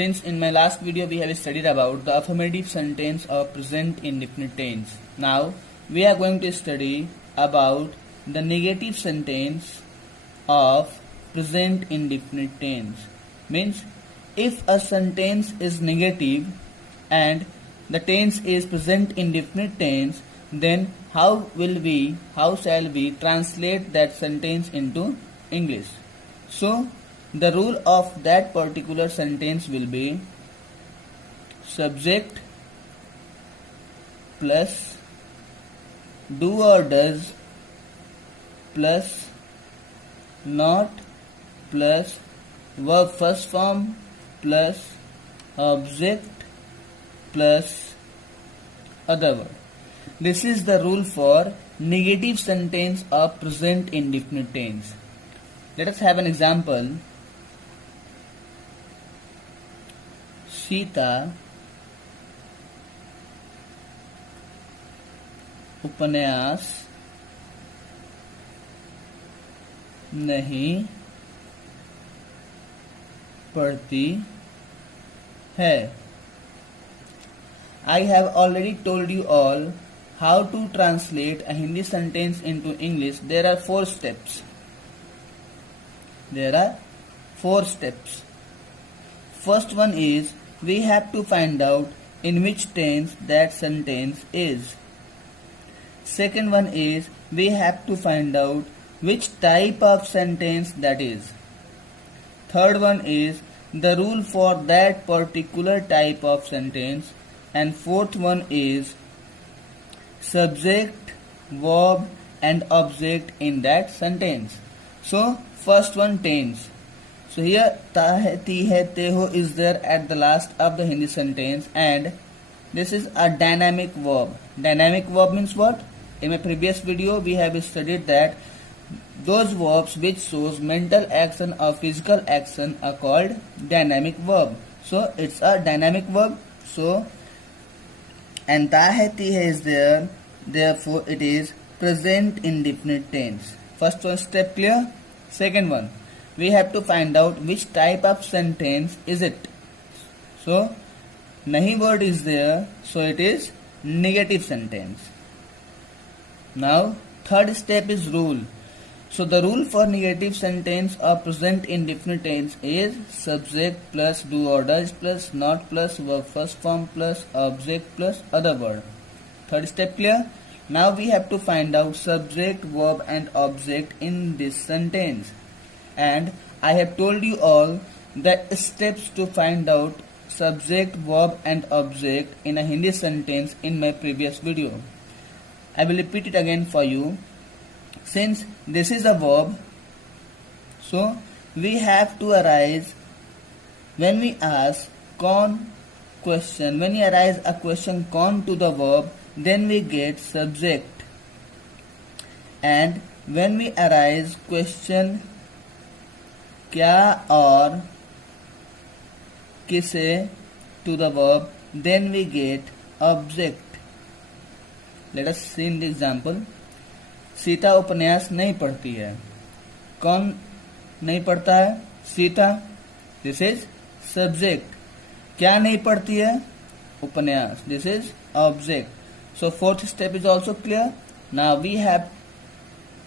Since in my last video we have studied about the affirmative sentence of present indefinite tense. Now we are going to study about the negative sentence of present indefinite tense. Means if a sentence is negative and the tense is present indefinite tense, then how shall we translate that sentence into English? So the rule of that particular sentence will be subject plus do or does plus not plus verb first form plus object plus other word. This is the rule for negative sentence of present indefinite tense. Let us have an example. Sita उपन्यास नहीं पढ़ती है. I have already told you all how to translate a Hindi sentence into English. There are 4 steps. First one is we have to find out in which tense that sentence is. Second one is we have to find out which type of sentence that is. Third one is the rule for that particular type of sentence. And fourth one is subject, verb and object in that sentence. So first one, tense. So here ta hai, ti hai, te ho is there at the last of the Hindi sentence, and this is a dynamic verb. Dynamic verb means what? In my previous video we have studied that those verbs which shows mental action or physical action are called dynamic verb. So it's a dynamic verb. So and ta hai, ti hai is there, therefore it is present indefinite tense. First one step clear? Second one, we have to find out which type of sentence is it. So nahi word is there, so it is negative sentence. Now third step is rule. So the rule for negative sentence of present indefinite tense is subject plus do or does plus not plus verb first form plus object plus other word. Third step clear? Now we have to find out subject, verb and object in this sentence. And I have told you all the steps to find out subject, verb and object in a Hindi sentence in my previous video. I will repeat it again for you. Since this is a verb, so we have to arise when we ask con question. When we arise a question con to the verb, then we get subject. And when we arise question kya or kise to the verb, then we get object. Let us see in the example. Sita उपन्यास नहीं पढ़ती है. कौन नहीं पढ़ता है? Sita. This is subject. क्या नहीं पढ़ती है? उपन्यास. This is object. So fourth step is also clear. Now we have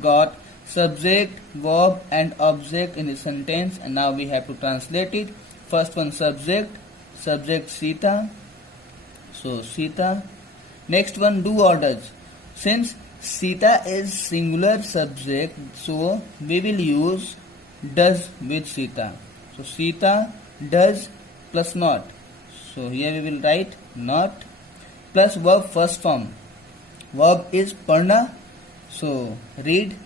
got subject, verb and object in the sentence, and now we have to translate it. First one subject Sita. So Sita. Next one do or does. Since Sita is singular subject, so we will use does with Sita. So Sita does plus not. So here we will write not plus verb first form. Verb is padna, so read.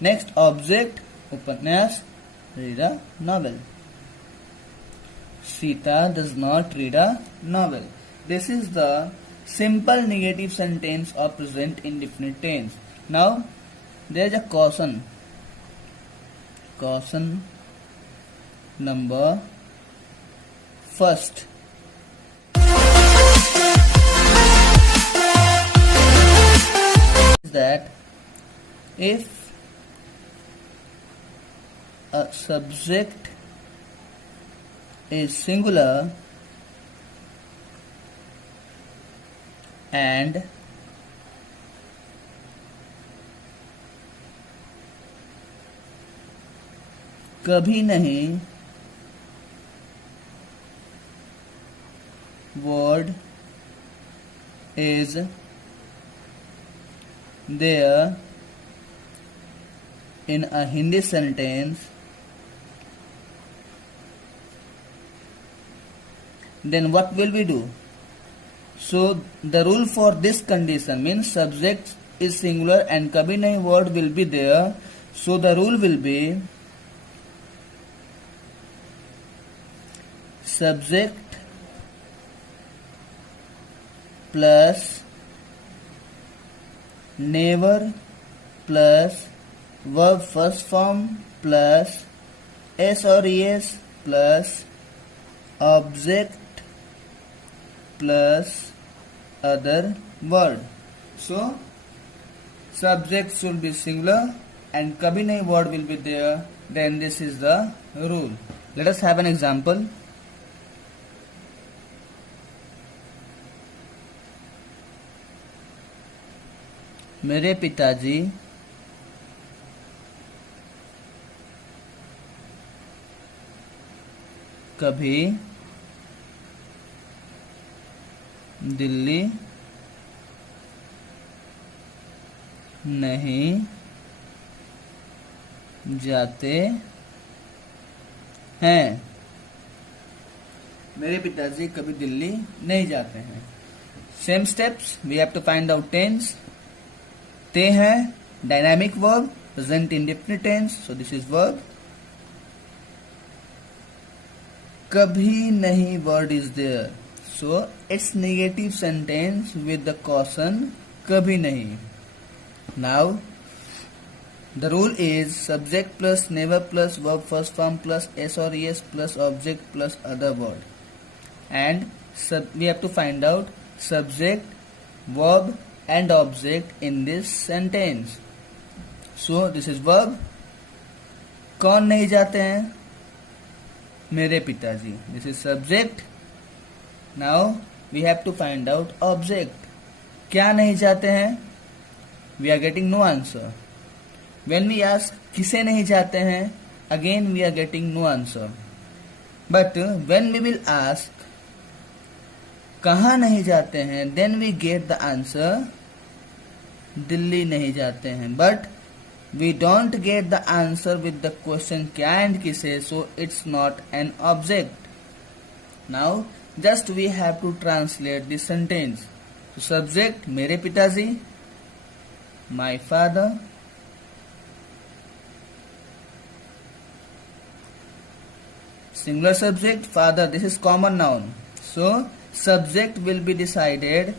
Next object upanyas, read a novel. Sita does not read a novel. This is the simple negative sentence of present indefinite tense. Now there is a caution. Caution number first. Is that if a subject is singular and कभी नहीं word is there in a Hindi sentence, then what will we do? So the rule for this condition means subject is singular and kabhi nahi word will be there. So the rule will be subject plus never plus verb first form plus s or es plus object plus other word. So subject should be singular and kabhi nahi word will be there. Then this is the rule. Let us have an example. मेरे पिताजी कभी दिल्ली नहीं जाते हैं. मेरे पिताजी कभी दिल्ली नहीं जाते हैं. Same steps, we have to find out tense. ते हैं dynamic verb, present indefinite tense, so this is verb. कभी नहीं word is there, so it's negative sentence with the caution कभी नहीं. Now the rule is subject plus never plus verb first form plus s or es plus object plus other word, and we have to find out subject, verb and object in this sentence. So this is verb. कौन नहीं जाते हैं? मेरे पिताजी. This is subject. Now we have to find out object. क्या नहीं जाते हैं? We are getting no answer. When we ask किसे नहीं जाते हैं, again we are getting no answer. But when we will ask कहाँ नहीं जाते हैं, then we get the answer Delhi नहीं जाते हैं. But we don't get the answer with the question क्या and किसे, so it's not an object. Now just we have to translate this sentence. So subject मेरे पिताजी, my father, singular subject father, this is common noun, so subject will be decided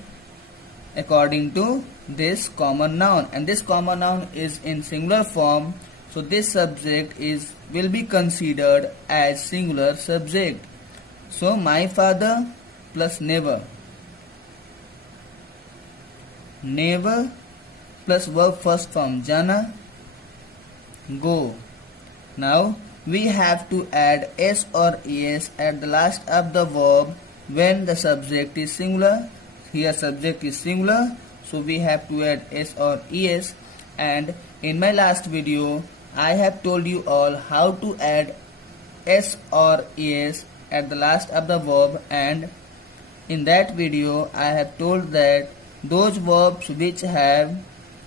according to this common noun, and this common noun is in singular form, so this subject will be considered as singular subject. So my father plus never, never plus verb first form jana, go. Now we have to add s or es at the last of the verb when the subject is singular. Here subject is singular, so we have to add s or es, and in my last video I have told you all how to add s or es at the last of the verb, and in that video I have told that those verbs which have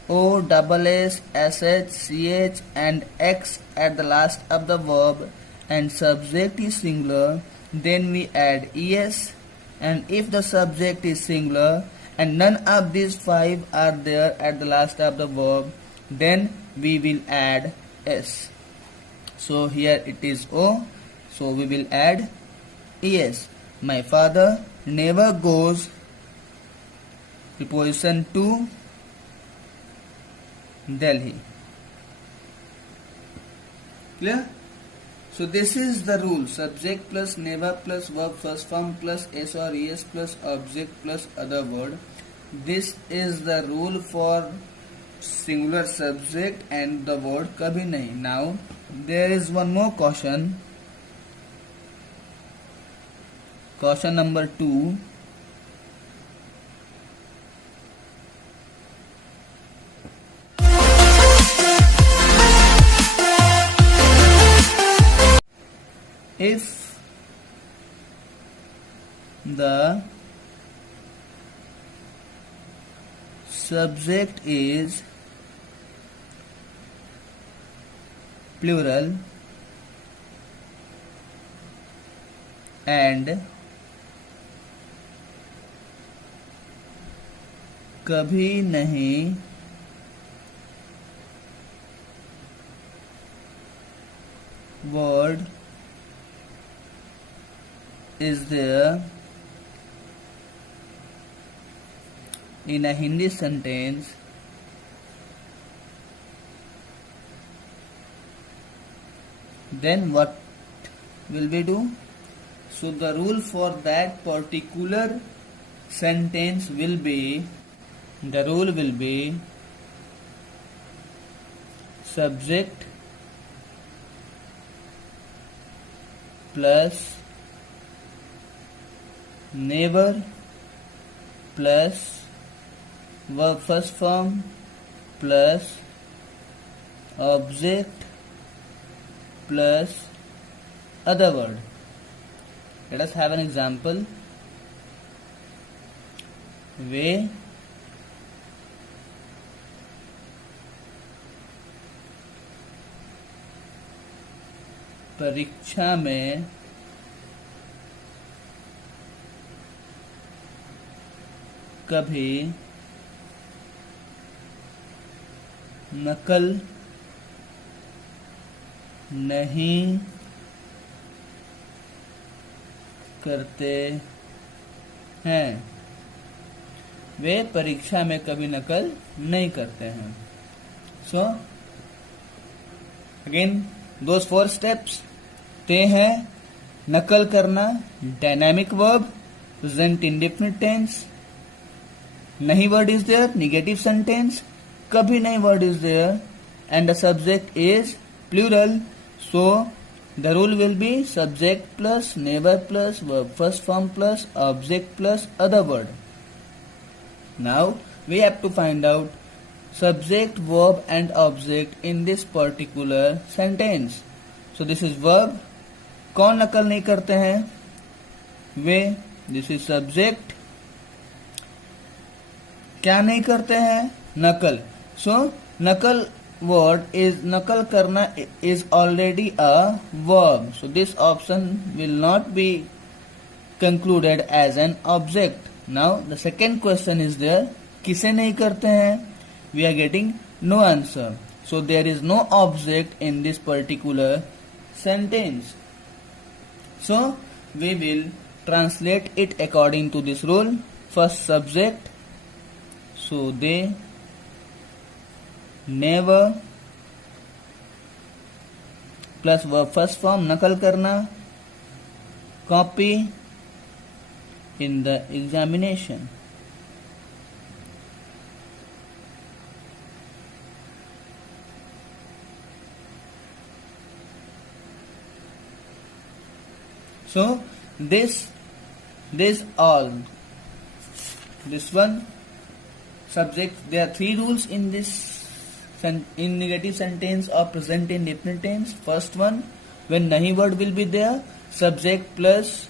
o, double s, sh, ch and x at the last of the verb and subject is singular, then we add es, and if the subject is singular and none of these five are there at the last of the verb, then we will add s. So here it is o, so we will add es. My father never goes, preposition to Delhi. Clear? So this is the rule: subject plus never plus verb first form plus s or es plus object plus other word. This is the rule for singular subject and the word kabhi nahi. Now there is one more caution. Question number 2. If the subject is plural and कभी नहीं word is there in a Hindi sentence, then what will we do? So the rule for that particular sentence will be, the rule will be subject plus neighbor plus verb first form plus object plus other word. Let us have an example. वे परीक्षा में कभी नकल नहीं करते हैं. वे परीक्षा में कभी नकल नहीं करते हैं. सो अगेन दोज 4 स्टेप्स ते हैं नकल करना, dynamic verb, present indefinite tense, नहीं word is there, negative sentence, कभी नहीं word is there, and the subject is plural. So the rule will be subject plus neighbor plus verb first form plus object plus other word. Now we have to find out subject, verb and object in this particular sentence. So this is verb. कौन नकल नहीं करते हैं? वे. This is subject. क्या नहीं करते हैं? नकल. So नकल word is nakal karna is already a verb, so this option will not be concluded as an object. Now the second question is there, किसे नहीं करते हैं? We are getting no answer, so there is no object in this particular sentence. So we will translate it according to this rule. First subject, so they never plus verb first form नकल करना, copy in the examination. So this all, this one subject, there are 3 rules in this in negative sentence or present indefinite tense. First one, when nahi word will be there, subject plus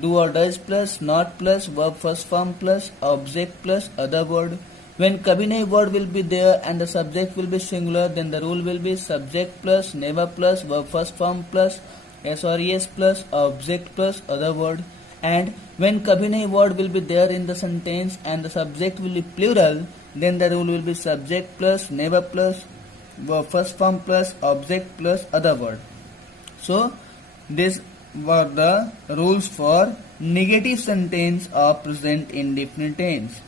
do or does plus not plus verb first form plus object plus other word. When kabhi nahi word will be there and the subject will be singular, then the rule will be subject plus never plus verb first form plus yes or yes plus object plus other word. And when kabhi nahi word will be there in the sentence and the subject will be plural, then the rule will be subject plus never plus verb first form plus object plus other word. So these were the rules for negative sentence or present indefinite tense.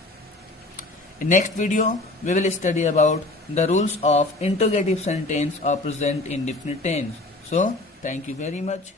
In next video we will study about the rules of interrogative sentence or present indefinite tense. So thank you very much.